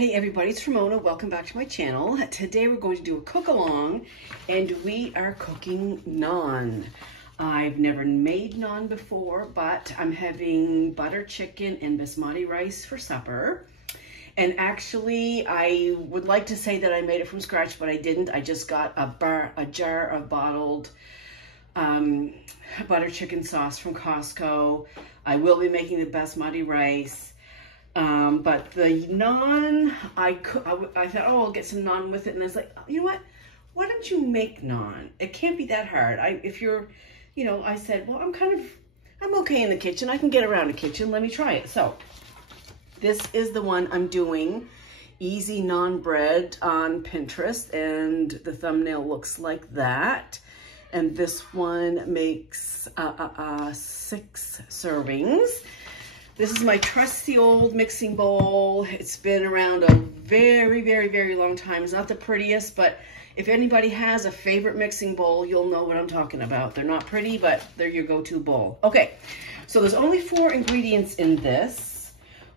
Hey everybody, it's Ramona. Welcome back to my channel. Today we're going to do a cook-along and we are cooking naan. I've never made naan before, but I'm having butter chicken and basmati rice for supper. And actually, I would like to say that I made it from scratch, but I didn't. I just got a jar of bottled butter chicken sauce from Costco. I will be making the basmati rice. But the naan, I thought, oh, I'll get some naan with it. And I was like, you know what? Why don't you make naan? It can't be that hard. If you're, I said, well, I'm okay in the kitchen. I can get around the kitchen. Let me try it. So this is the one I'm doing, Easy Naan Bread on Pinterest. And the thumbnail looks like that. And this one makes 6 servings. This is my trusty old mixing bowl. It's been around a very, very, very long time. It's not the prettiest, but if anybody has a favorite mixing bowl, you'll know what I'm talking about. They're not pretty, but they're your go-to bowl. Okay, so there's only 4 ingredients in this.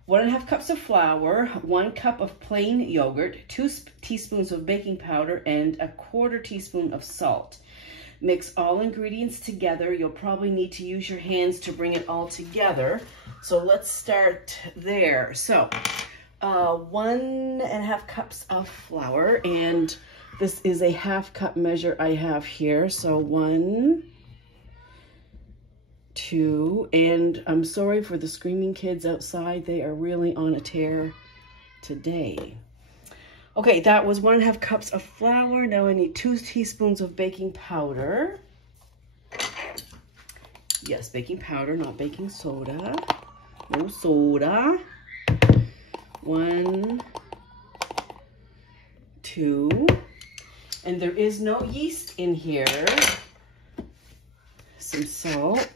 1½ cups of flour, 1 cup of plain yogurt, 2 teaspoons of baking powder, and 1/4 teaspoon of salt. Mix all ingredients together. You'll probably need to use your hands to bring it all together. So let's start there. So 1½ cups of flour, and this is a 1/2 cup measure I have here. So 1, 2, and I'm sorry for the screaming kids outside. They are really on a tear today. Okay, that was 1½ cups of flour. Now I need 2 teaspoons of baking powder. Yes, baking powder, not baking soda. No soda. 1, 2. And there is no yeast in here. Some salt.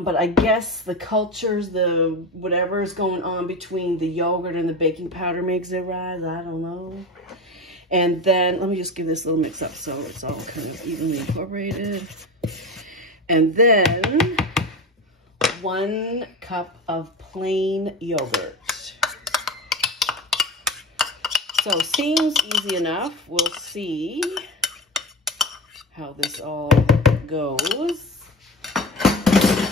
But I guess the cultures, the whatever is going on between the yogurt and the baking powder makes it rise. I don't know. And then let me just give this a little mix up so it's all kind of evenly incorporated. And then 1 cup of plain yogurt. So seems easy enough. We'll see how this all goes.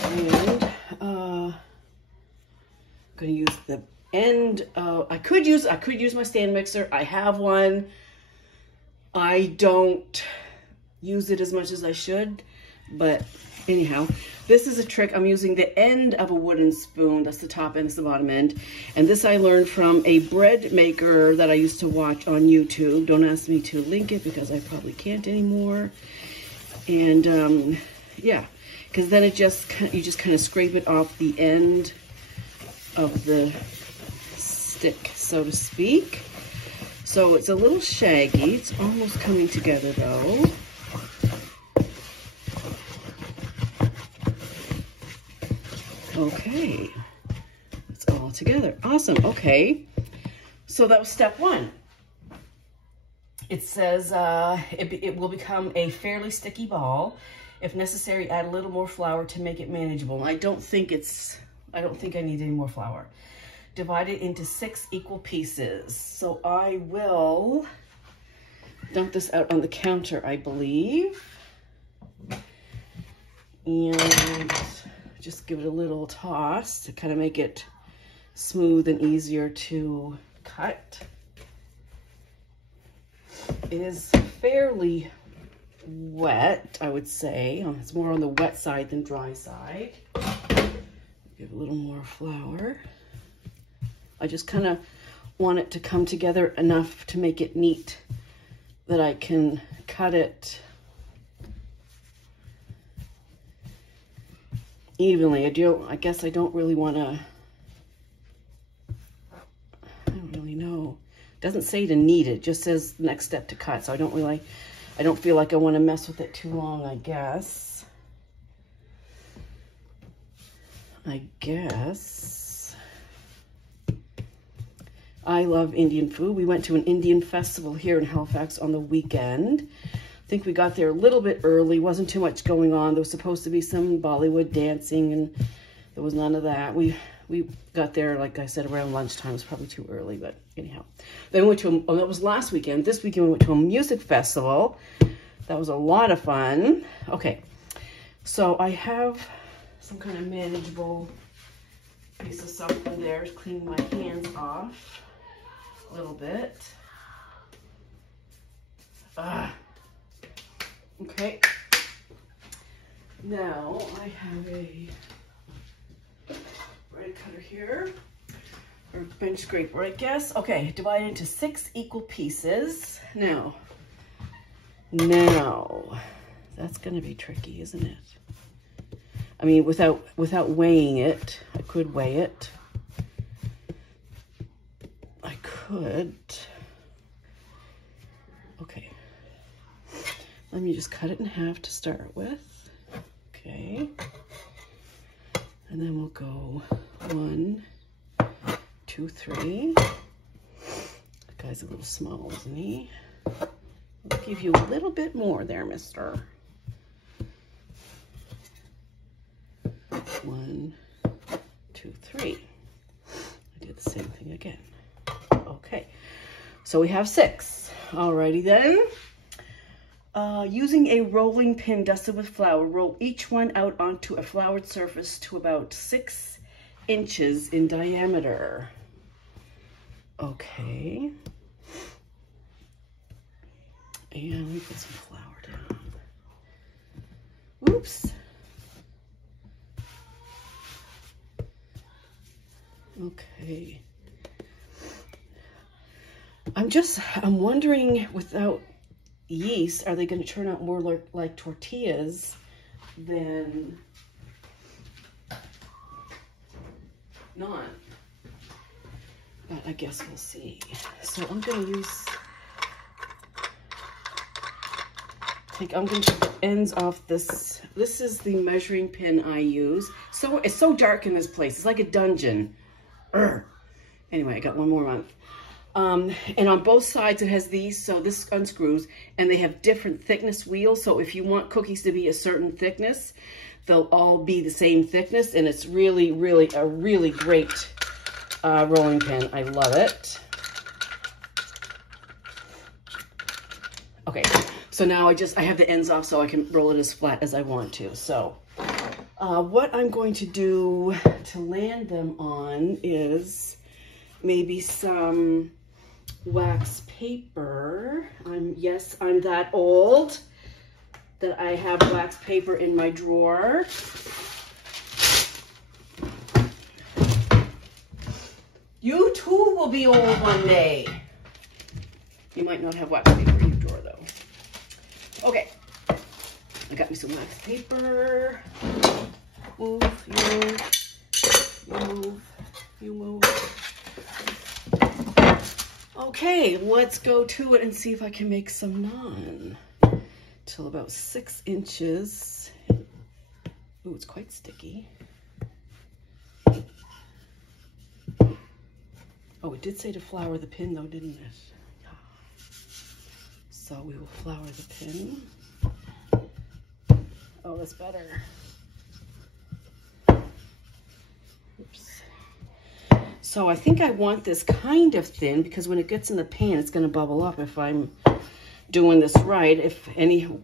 And I'm gonna use the end. I could use my stand mixer. I have one. I don't use it as much as I should, but anyhow, this is a trick. I'm using the end of a wooden spoon. That's the top end, that's the bottom end. And this I learned from a bread maker that I used to watch on YouTube. Don't ask me to link it because I probably can't anymore. And yeah. Because then you just kind of scrape it off the end of the stick, so to speak. So it's a little shaggy. It's almost coming together though. Okay, it's all together. Awesome. Okay, so that was step 1. It says it will become a fairly sticky ball. If necessary, add a little more flour to make it manageable. I don't think I need any more flour. Divide it into 6 equal pieces. So I will dump this out on the counter, I believe. And just give it a little toss to kind of make it smooth and easier to cut. It is fairly wet, I would say. It's more on the wet side than dry side. Give a little more flour. I just kind of want it to come together enough to make it neat that I can cut it evenly. I guess I don't really want to, I don't really know. It doesn't say to knead it, just says next step to cut. So I don't feel like I want to mess with it too long, I guess. I love Indian food. We went to an Indian festival here in Halifax on the weekend. I think we got there a little bit early. Wasn't too much going on. There was supposed to be some Bollywood dancing, and there was none of that. We we got there, like I said, around lunchtime. It was probably too early, but anyhow. Then we went to, oh, that was last weekend. This weekend we went to a music festival. That was a lot of fun. Okay, so I have some kind of manageable piece of soap in there to clean my hands off a little bit. Okay. Now I have a bread cutter here, or bench scraper, I guess. Okay, divide it into 6 equal pieces. Now, that's gonna be tricky, isn't it? I mean, without weighing it, I could weigh it. I could. Okay. Let me just cut it in half to start with. Okay. And then we'll go 1, 2, 3. That guy's a little small, isn't he? I'll give you a little bit more there, mister. 1, 2, 3. I did the same thing again. Okay, so we have 6. Alrighty then. Using a rolling pin dusted with flour, roll each one out onto a floured surface to about 6 inches in diameter. Okay. And let me put some flour down. Oops. Okay. I'm wondering, without yeast, are they going to turn out more like tortillas than naan? But I guess we'll see. So I'm going to use, I'm going to take the ends off this. This is the measuring pin I use. So it's so dark in this place. It's like a dungeon. Urgh. Anyway, I got one more month. And on both sides it has these, so this unscrews, and they have different thickness wheels. So if you want cookies to be a certain thickness, they'll all be the same thickness, and it's really, really a really great rolling pin. I love it. Okay, so now I have the ends off so I can roll it as flat as I want to. So what I'm going to do to land them on is maybe some wax paper. Yes, I'm that old that I have wax paper in my drawer. You too will be old one day. You might not have wax paper in your drawer though. Okay, I got me some wax paper. Move, you move, you move. Okay, let's go to it and see if I can make some naan. Till about 6 inches. Ooh, it's quite sticky. Oh, it did say to flour the pin though, didn't it? So we will flour the pin. Oh, that's better. Oops. So I think I want this kind of thin because when it gets in the pan, it's going to bubble up if I'm doing this right. If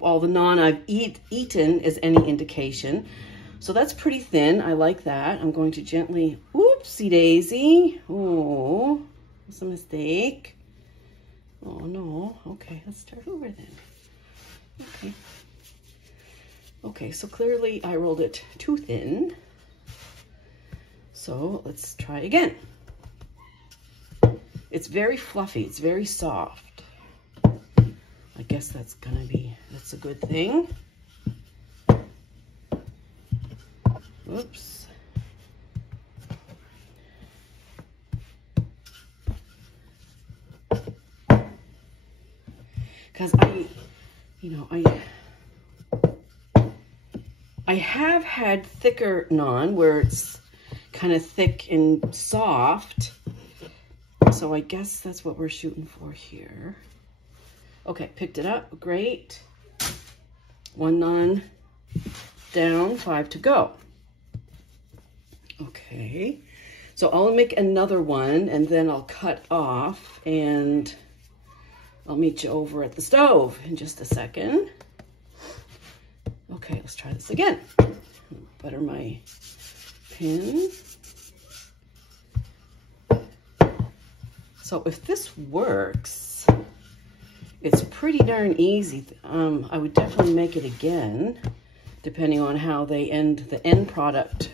all the naan I've eaten is any indication. So that's pretty thin. I like that. I'm going to gently, whoopsie daisy. Oh, that's a mistake. Oh no. Okay, let's start over then. Okay. Okay, so clearly I rolled it too thin. So let's try again. It's very fluffy, it's very soft. I guess that's a good thing. Oops. Because I have had thicker naan where it's kind of thick and soft. So I guess that's what we're shooting for here. Okay, picked it up, great. 1 naan down, 5 to go. Okay, So I'll make another one and then I'll cut off and I'll meet you over at the stove in just a second. Okay, let's try this again. Butter my pan. So if this works, it's pretty darn easy. I would definitely make it again, depending on how the end product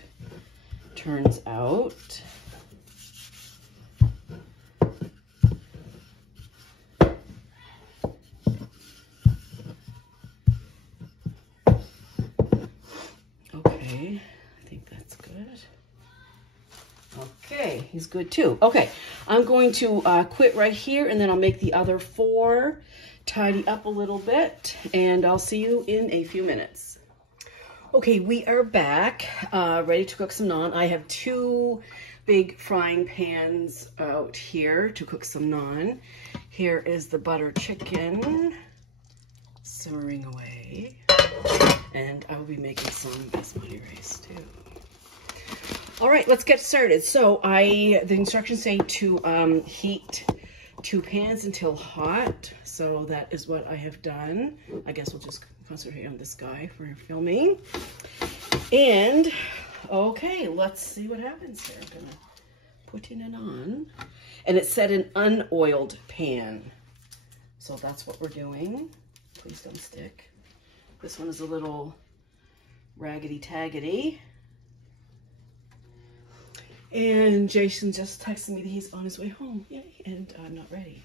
turns out. Okay, I think that's good. Okay, he's good too. Okay, I'm going to quit right here and then I'll make the other 4, tidy up a little bit, and I'll see you in a few minutes. Okay, we are back, ready to cook some naan. I have 2 big frying pans out here to cook some naan. Here is the butter chicken simmering away, and I will be making some basmati rice too. All right, let's get started. So the instructions say to heat 2 pans until hot. So that is what I have done. I guess we'll just concentrate on this guy for filming. And okay, let's see what happens here. I'm gonna put it on. And it's set in unoiled pan. So that's what we're doing. Please don't stick. This one is a little raggedy-taggedy. And Jason just texted me that he's on his way home. Yay, and I'm not ready.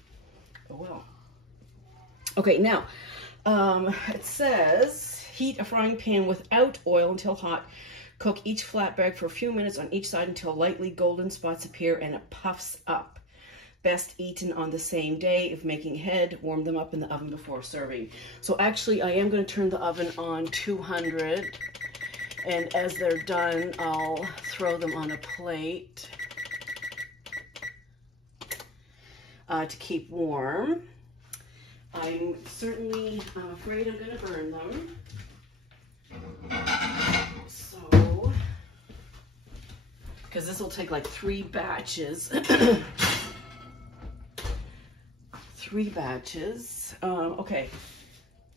Oh well. Okay, now, it says, heat a frying pan without oil until hot. Cook each flatbread for a few minutes on each side until lightly golden spots appear and it puffs up. Best eaten on the same day. If making ahead, warm them up in the oven before serving. So actually, I am going to turn the oven on 200. And as they're done, I'll throw them on a plate to keep warm. I'm certainly afraid I'm going to burn them. So, because this will take like 3 batches. 3 batches. Okay.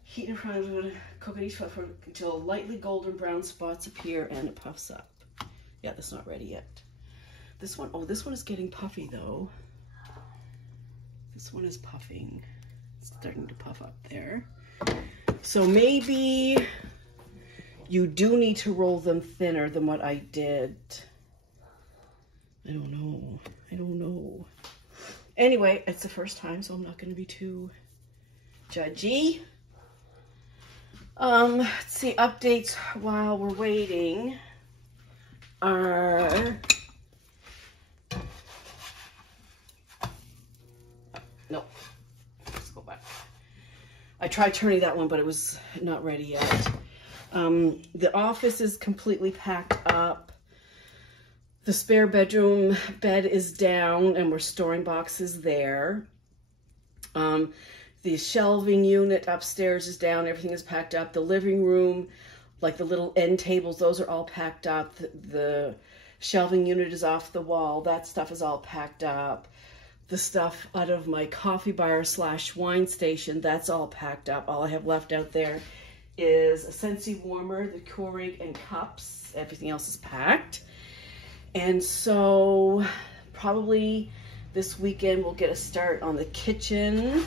Heat and fry, cook each for until lightly golden brown spots appear and it puffs up. Yeah, that's not ready yet. This one, oh, this one is getting puffy though. This one is puffing. It's starting to puff up there. So maybe you do need to roll them thinner than what I did. I don't know. I don't know. Anyway, it's the first time, so I'm not going to be too judgy. Let's see, updates while we're waiting are, no, let's go back. I tried turning that one, but it was not ready yet. The office is completely packed up. The spare bedroom bed is down and we're storing boxes there. The shelving unit upstairs is down. Everything is packed up. The living room, like the little end tables, those are all packed up. The shelving unit is off the wall. That stuff is all packed up. The stuff out of my coffee bar / wine station, that's all packed up. All I have left out there is a Scentsy warmer, the Keurig, and cups. Everything else is packed. And so probably this weekend we'll get a start on the kitchen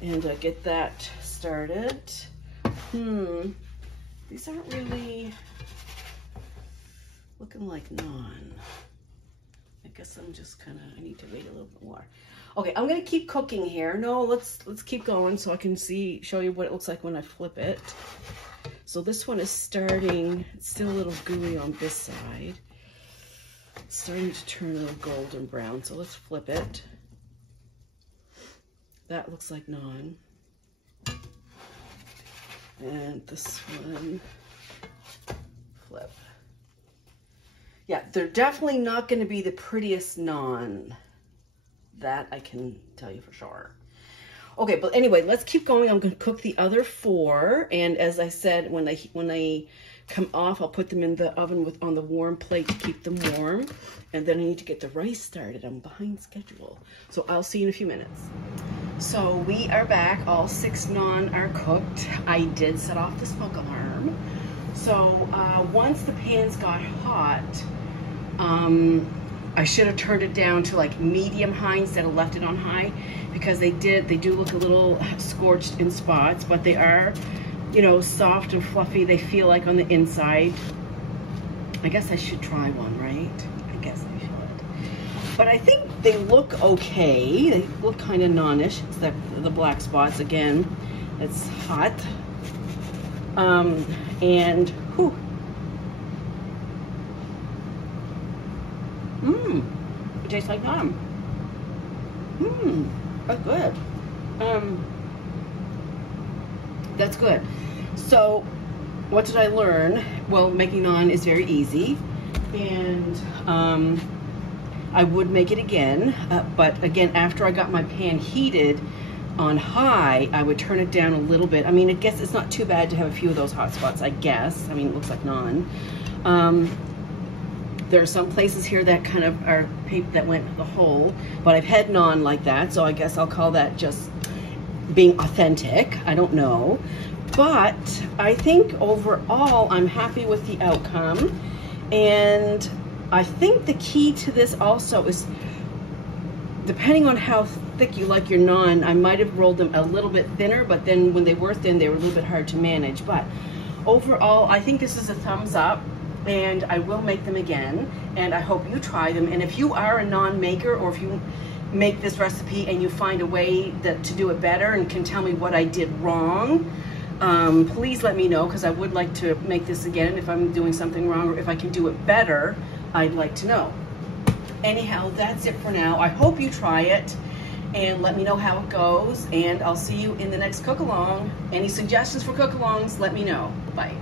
and get that started. These aren't really looking like naan. I guess I'm just kind of, I need to wait a little bit more. Okay, I'm gonna keep cooking here. No, let's keep going so I can show you what it looks like when I flip it. So this one is starting, it's still a little gooey on this side. It's starting to turn a little golden brown, so let's flip it. That looks like naan. And this one, flip. Yeah, they're definitely not going to be the prettiest naan. That I can tell you for sure. Okay, but anyway, let's keep going. I'm going to cook the other 4. And as I said, when I come off, I'll put them in the oven on the warm plate to keep them warm. And then I need to get the rice started. I'm behind schedule. So I'll see you in a few minutes. So we are back. All 6 naan are cooked. I did set off the smoke alarm. So once the pans got hot, I should have turned it down to like medium high instead of left it on high, because they do look a little scorched in spots, but they are, you know, soft and fluffy. They feel like on the inside. I guess I should try one, right? I guess I should. But I think they look okay. They look kind of naan-ish, except the black spots again. It's hot. And whew. It tastes like naan. That's good. That's good. So, what did I learn? Well, making naan is very easy, and I would make it again, but again, after I got my pan heated on high, I would turn it down a little bit. I mean, I guess it's not too bad to have a few of those hot spots, I guess. I mean, it looks like naan. There are some places here that kind of are paper that went the whole, but I've had naan like that, so I guess I'll call that just being authentic. I don't know. But I think overall, I'm happy with the outcome. And I think the key to this also is, depending on how thick you like your naan, I might have rolled them a little bit thinner, but then when they were thin, they were a little bit hard to manage. But overall, I think this is a thumbs up, and I will make them again, and I hope you try them. And if you are a naan maker, or if you make this recipe and you find a way to do it better and can tell me what I did wrong, please let me know, because I would like to make this again. If I'm doing something wrong, or if I can do it better, I'd like to know. Anyhow, that's it for now. I hope you try it and let me know how it goes, and I'll see you in the next cook-along. Any suggestions for cook-alongs, let me know. Bye.